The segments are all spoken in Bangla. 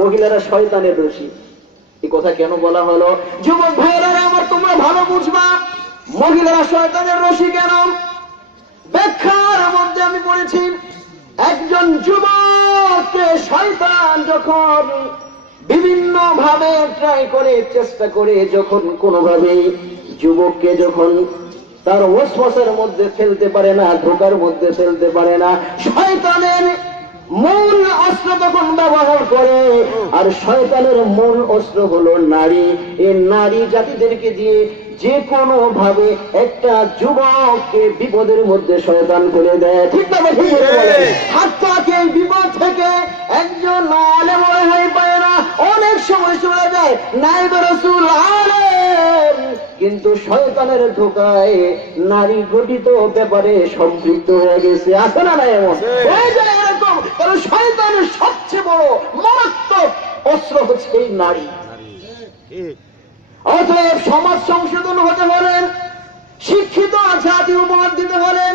মহিলারা শয়তানের রশি। এই কথা কেন বলা হলো? যুবক ভাইয়েরা আমার, তোমরা ভালো বুঝবা মহিলারা শয়তানের রশি কেন। ব্যাখ্যার মধ্যে আমি পড়েছি, একজন যুবককে শয়তান যখন বিভিন্ন ভাবে ট্রাই করে, চেষ্টা করে, যখন কোনোভাবে যুবককে যখন তার ওয়াসওয়াসার মধ্যে ফেলতে পারে না, ধোকার মধ্যে ফেলতে পারে না, শয়তানের মূল অস্ত্র তখন ব্যবহার করে। আর শয়তানের মূল অস্ত্র হলো নারী। এই নারী জাতিদেরকে দিয়ে যে কোনো ভাবে একটা যুবককে বিপদের মধ্যে শয়তান করে দেয়। ঠিক না? হাত্তাকে এই বিপদ থেকে একজন আলেম হয়ে পায় না, অনেক সময় চলে যায় নায়েবে রাসূল আলেম, কিন্তু শয়তানের ধোকায় নারী গঠিত ব্যাপারে সম্পৃক্ত হয়ে গেছে। আছে না না? এমন হয়ে যায় এরকম। কারণ শয়তানের সবচেয়ে বড় মারাত্মক অস্ত্র হচ্ছে এই নারী। অতএব সমাজ সংশোধন হতে হলে, শিক্ষিত জাতি উপহার দিতে হলে,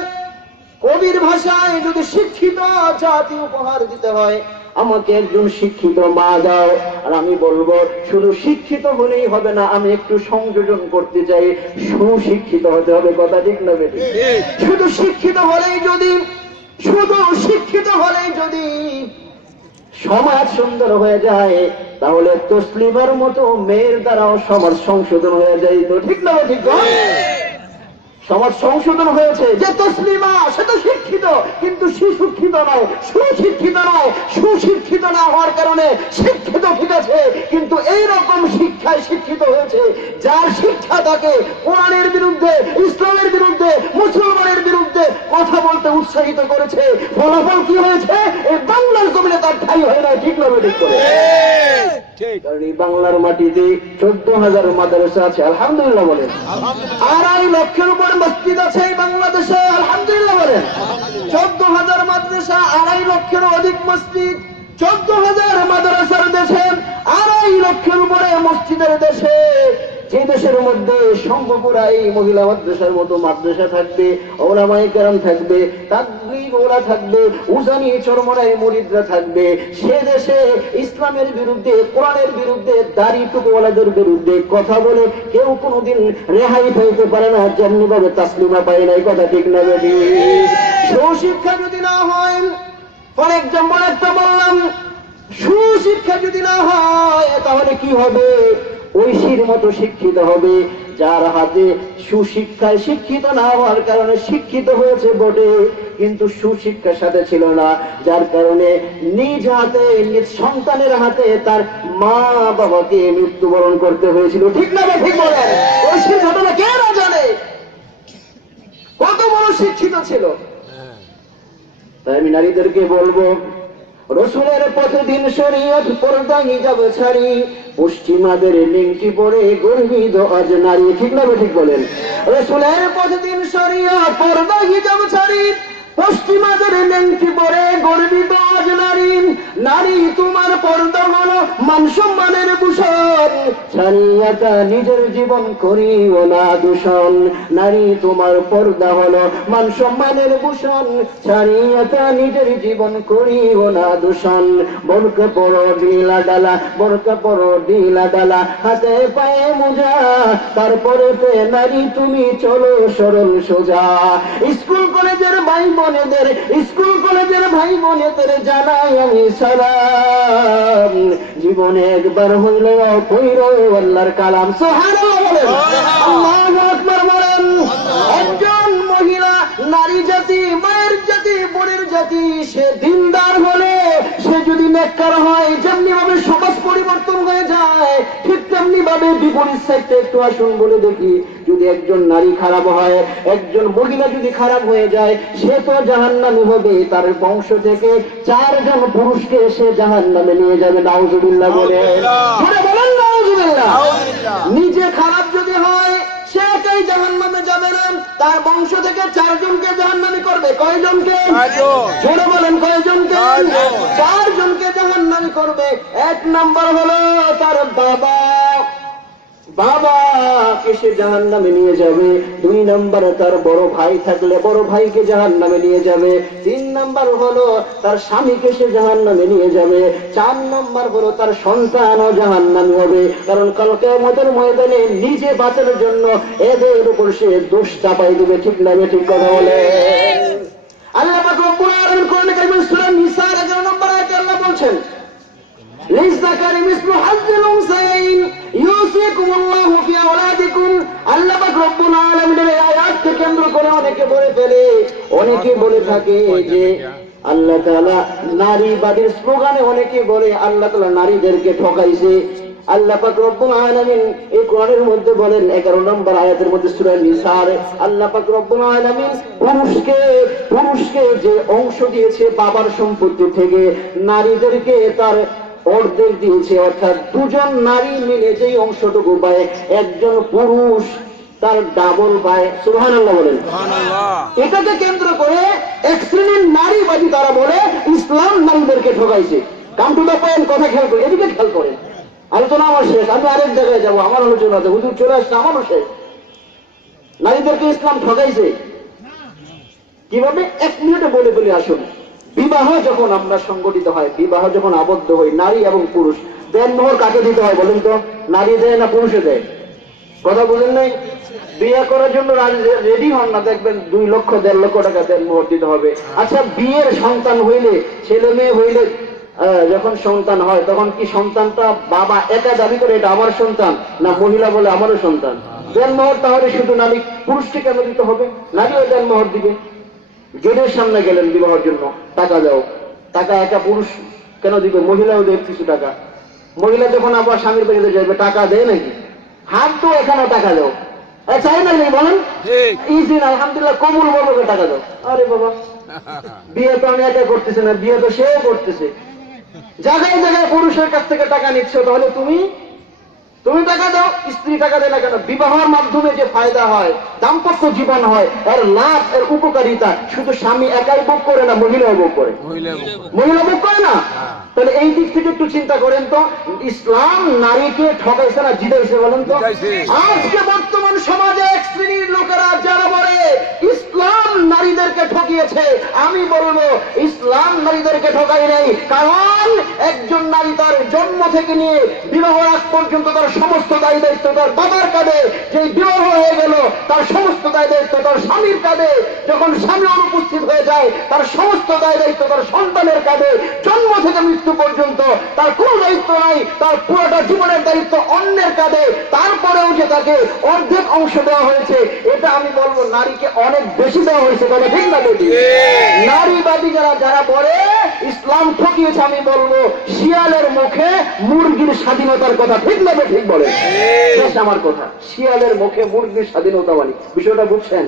কবির ভাষায় যদি শিক্ষিত জাতি উপহার দিতে হয়, আমাকে একজন শিক্ষিত মা দাও। আর আমি বলবো শুধু শিক্ষিত হলেই হবে না, আমি একটু সংযোজন করতে চাই, সুশিক্ষিত হতে হবে। কথা ঠিক না বেটি? শুধু শিক্ষিত হলেই যদি সমাজ সুন্দর হয়ে যায়, তাহলে তসলিমার মতো মেয়ের দ্বারাও সমাজ সংশোধন হয়ে যায়। তো ঠিক না? ঠিক সমাজ সংশোধন হয়েছে। যে তসলিমা সে তো শিক্ষিত, কিন্তু সুশিক্ষিত নয়, সুশিক্ষিত নয়। সুশিক্ষিত না হওয়ার কারণে শিক্ষিত ঠিক আছে, কিন্তু এইরকম শিক্ষায় শিক্ষিত হয়েছে যার শিক্ষা তাকে কোরআনের বিরুদ্ধে, ইসলামের বিরুদ্ধে, মুসলমানের বিরুদ্ধে কথা বলতে উৎসাহিত করেছে। ফলাফল কি হয়েছে? এই বাংলার জমিনে তার ঠাঁই হয় না। ঠিক না? ঠিক করে। কারণ এই বাংলার মাটিতে 14,000 মাদ্রাসা আছে, আলহামদুলিল্লাহ বলেন। 2.5 লক্ষের উপর মসজিদ আছে এই বাংলাদেশে, আলহামদুলিল্লাহ বলেন। 14,000 মাদ্রাসা, 2.5 লক্ষের অধিক মসজিদ, 14,000 মাদ্রাসার দেশে, 2.5 লক্ষের উপরে মসজিদের দেশে, যে দেশের মধ্যে সম্ভবরা এই মহিলা মাদ্রাসার মতো মাদ্রাসা থাকবে, ওলামায়ে কেরাম থাকবে, তাকবীর ওলা থাকবে, উজানি চরমরাই মুরিদরা থাকবে, সে দেশে ইসলামের বিরুদ্ধে, কোরআনের বিরুদ্ধে, দাড়ি টুকুওয়ালাদের বিরুদ্ধে কথা বলে কেউ কোনোদিন রেহাই পাইতে পারে না, যেমনি ভাবে তাসলিমা পায় না। এই কথা ঠিক না বেটি? সুশিক্ষা যদি না হয়, ফর এক্সাম্পল একটা বললাম, সুশিক্ষা যদি না হয় তাহলে কি হবে? ঐশীর মতো শিক্ষিত হবে, যার হাতে সুশিক্ষায় শিক্ষিত না হওয়ার কারণে শিক্ষিত হয়েছে বটে, কিন্তু সুশিক্ষার সাথে ছিল না, যার কারণে নিজ হাতে, নিজ সন্তানের হাতে তার মা বাবাকে মৃত্যুবরণ করতে হয়েছিল। ঠিক না? ঠিক বলেন। ঐশীর ঘটনা কে না জানে? কত বড় শিক্ষিত ছিল। তাই আমি নারীদেরকে বলবো, রসুলের প্রতিদিন শরীয়ত পর্দা হিজাব ছাড়ি, পশ্চিমাদের লিঙ্কি পরে গর্বিত আজ নারী। ঠিক না? ঠিক বলেন। রসুলের প্রতিদিন শরীয়ত পর্দা হিজাব ছাড়ি, পশ্চিমাদের লিঙ্কি পরে গর্বিত আজ নারী। নারী তোমার পর্দা হলো মান সম্মানের ভূষণ, ছাড়িয়াটা নিজের জীবন করিও না দূষণ। নারী তোমার পর্দা হলো মান সম্মানের ভূষণ, ছাড়িয়াটা নিজের জীবন করিও না দূষণ। বোরকা পরো ঢিলা ডালা, বোরকা পরো ঢিলা ডালা, হাতে পায়ে মোজা, তারপরে নারী তুমি চলো সরল সোজা। স্কুল কলেজের ভাই বোনেদের, স্কুল কলেজের ভাই বোনেদের জানাই আমি সালাম, জীবনে একবার হইলেও কইর আল্লাহর কালাম। সুবহানাল্লাহ বলেন, আল্লাহু আকবার বলেন। একজন মহিলা, নারী জাতি, মায়ের জাতি, বোনের জাতি, সে দিনদার হলে, সে যদি নেককার হয়, যেমনি ভাবে সমাজ পরিবর্তন হয়ে যায়, ঠিক তেমনি ভাবে বিপরীত সাইডটা একটু আসুন বলে দেখি। যদি একজন নারী খারাপ হয়, একজন মহিলা যদি খারাপ হয়ে যায়, সে তো জাহান্নামী হবে, তার বংশ থেকে 4 জন পুরুষকে সে জাহান্নামে নিয়ে যাবে। নাউজুবিল্লাহ বলে বলেন, নাউজুবিল্লাহ। নিজে খারাপ যদি হয়, সে একাই জাহান্নামে যাবে না, তার বংশ থেকে 4 জনকে জাহান্নামী করবে। কয়জনকে? জোরে বলেন, কয়জনকে? 4 জনকে জাহান্নামী করবে। 1 নাম্বার হলো তার বাবা, বাবা কিসে জাহান্নামে নিয়ে যাবে? 2 নম্বরে তার বড় ভাই থাকলে বড় ভাইকে জাহান্নামে নিয়ে যাবে। 3 নম্বর হলো তার স্বামীকে সে জাহান্নামে নিয়ে যাবে। 4 নম্বর হলো তার সন্তানও জাহান্নামী হবে, কারণ কাল কিয়ামতের ময়দানে নিজে বাঁচার জন্য এদের উপর সে দোষ চাপাই দেবে। ঠিক না ঠিক কথা বলে? আল্লাহ পাক রব্বুল আলামিন কোরআনে কারিমে সূরা নিসার 11 নম্বর আয়াতে আল্লাহ বলছেন, লিযযাকারি মিসলু হাজ্জিল উনসায়াইন ইউসিকুমুল্লাহু ফি আওলাদিকুম। আল্লাহ পাক রব্বুল আলামিনের এই আয়াতকে কেন্দ্র করে অনেকে বলে ফেলে, অনেকে বলে থাকে যে আল্লাহ তাআলা নারীবাদীর স্লোগানে অনেকে বলে আল্লাহ তাআলা নারীদেরকে ঠকাইছে। আল্লাহ পাক রব্বুল আলামিন এই কোরআনের মধ্যে বলেন 11 নম্বর আয়াতের মধ্যে সূরা নিসার, আল্লাহ পাক রব্বুল আলামিন পুরুষকে যে অংশ দিয়েছে বাবার সম্পত্তি থেকে, নারীদেরকে তার অর্ধেক দিয়েছে। অর্থাৎ 2জন নারী মিলে যেই অংশটুকু পায়, একজন পুরুষ তার ডাবল পায়। সুবহানাল্লাহ বলেন। এটাকে কেন্দ্র করে এক শ্রেণীর নারীবাদী তারা বলে ইসলাম নারীদেরকে ঠকাইছে। কাম টু দ্য পয়েন্ট, কথা খেয়াল করে, এদিকে খেয়াল করেন। আলোচনা আমার শেষ, আমি আরেক জায়গায় যাবো। আমার আলোচনাতে হুজুর চলে আসছে, আমারও শেষ। নারীদেরকে ইসলাম ঠকাইছে কিভাবে? 1 মিনিটে বলে বলে আসুন। বিবাহ যখন আমরা সংগঠিত হয়, বিবাহ যখন আবদ্ধ হই, নারী এবং পুরুষ, দেনমোহর কাকে দিতে হয় বলেন তো? নারী দেয় না পুরুষে দেয়? কথা বলেন নাই? বিয়ে করার জন্য রেডি হন না, দেখবেন 2 লক্ষ 1.5 লক্ষ টাকা দেনমোহর দিতে হবে। আচ্ছা, বিয়ের সন্তান হইলে, ছেলে মেয়ে হইলে, যখন সন্তান হয় তখন কি সন্তানটা বাবা একা দাবি করে এটা আমার সন্তান, না মহিলা বলে আমারও সন্তান? দেনমোহর তাহলে শুধু নারী, পুরুষকে কেন দিতে হবে? নারীও দেনমোহর দিবে। গেটের সামনে গেলেন বিবাহের জন্য, টাকা দাও, টাকা একা পুরুষ কেন দিবে? মহিলাও দেয় কিছু টাকা। মহিলা যখন আবার স্বামীর বাড়িতে যাবে টাকা দেয় নাকি? হাত তো এখানে টাকা দাও, চাই না বলেন? ইজি না, আলহামদুলিল্লাহ কবুল বলবো, টাকা দাও। আরে বাবা, বিয়ে তো আমি একা করতেছি না, বিয়ে তো সেও করতেছে। জায়গায় জায়গায় পুরুষের কাছ থেকে টাকা নিচ্ছ, তাহলে তুমি টাকা দাও, স্ত্রী টাকা দেয় না কেন? বিবাহের মাধ্যমে যে ফায়দা হয়, দাম্পত্য জীবন হয়, এর লাভ, এর উপকারিতা শুধু স্বামী একাই ভোগ করে না, মহিলাও ভোগ করে। মহিলা ভোগ করে না? তাহলে এই দিক থেকে একটু চিন্তা করেন তো, ইসলাম নারীকে ঠকাইছে না জিতাইছে বলেন তো? আজকে বর্তমান সমাজে এক শ্রেণীর লোকেরা যারা বলে ইসলাম নারীদেরকে ঠকিয়েছে, আমি বলবো ইসলাম নারীদেরকে ঠকাই নেই। কারণ একজন নারী তার জন্ম থেকে নিয়ে বিবাহ আগ পর্যন্ত তার সমস্ত দায় দায়িত্ব তার বাবার কাঁধে। যে বিবাহ হয়ে গেল, তার সমস্ত দায় দায়িত্ব তার স্বামীর কাঁধে। যখন স্বামী অনুপস্থিত হয়ে যায়, তার সমস্ত দায় দায়িত্ব তার সন্তানের কাঁধে। জন্ম থেকে মৃত্যু পর্যন্ত তার কোনো দায়িত্ব নাই, তার পুরোটা জীবনের দায়িত্ব অন্যের কাঁধে। তারপরেও যে তাকে অর্ধেক অংশ দেওয়া হয়েছে, এটা আমি বলবো নারীকে অনেক বেশি দেওয়া হয়েছে। কথা ঠিক না বেশি? নারীবাদী যারা বলে ইসলাম ঠকিয়েছে, আমি বলবো শিয়ালের মুখে মুরগির স্বাধীনতার কথা। ঠিক না ঠিক বলে? আমার কথা, শিয়ালের মুখে মুরগির স্বাধীনতা মানে বিষয়টা বুঝছেন?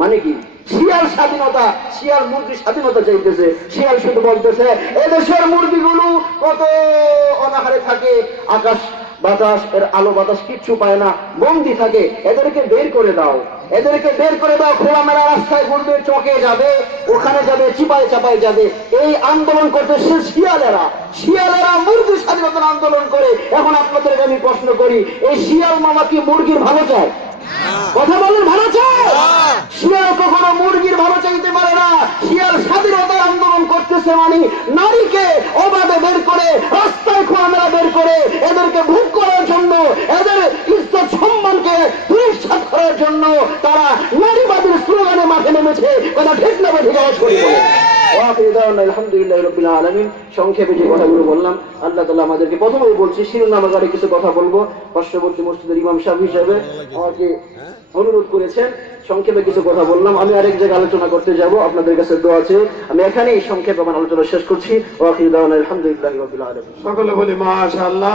মানে কি? শিয়াল স্বাধীনতা, শিয়াল মুরগির স্বাধীনতা চাইতেছে। শিয়াল শুধু বলতেছে এদেশের মুরগিগুলো কত অনাহারে থাকে, আকাশ বাতাস, এর আলো বাতাস কিচ্ছু পায় না, বন্দি থাকে, এদেরকে বের করে দাও, এদেরকে বের করে দাও, খোলামেলা রাস্তায় ঘুরবে, চকে যাবে, ওখানে যাবে, চিপায় চাপায় যাবে। এই আন্দোলন করতে সে শিয়ালেরা মুরগির স্বাধীনতার আন্দোলন করে। এখন আপনাদেরকে আমি প্রশ্ন করি, এই শিয়াল মামা কি মুরগির ভালো চায়? কথা বলেন, ভালো চায়? শিয়াল কখনো মুরগির ভালো চাইতে পারে না। শিয়াল স্বাধীনতার আন্দোলন করতেছে মানে নারীকে অবাধে বের করে, রাস্তায় খোলামেলা বের করে, এদেরকে ভোগ করার জন্য, এদের ইজ্জত সম্মানকে পুরস্কার করার জন্য তারা নারীবাদীর স্লোগানে মাঠে নেমেছে। কথা ঠিক না ঠিক? আলহামদুলিল্লাহ রাব্বিল আলামিন। সংক্ষেপে যে কথাগুলো বললাম, আল্লাহ তাআলা আমাদেরকে, প্রথমেই বলছি শিরোনামাগারে কিছু কথা বলবো। পার্শ্ববর্তী মসজিদের ইমাম সাহেব হিসেবে আমাকে অনুরোধ করেছেন, সংক্ষেপে কিছু কথা বললাম। আমি আরেক জায়গায় আলোচনা করতে যাব, আপনাদের কাছে দোয়া আছে। আমি এখানেই সংক্ষেপে আমার আলোচনা শেষ করছি। ওয়া আখিরু দাওয়ানা আলহামদুলিল্লাহি রাব্বিল আলামিন। সকলে বলি মাশাআল্লাহ।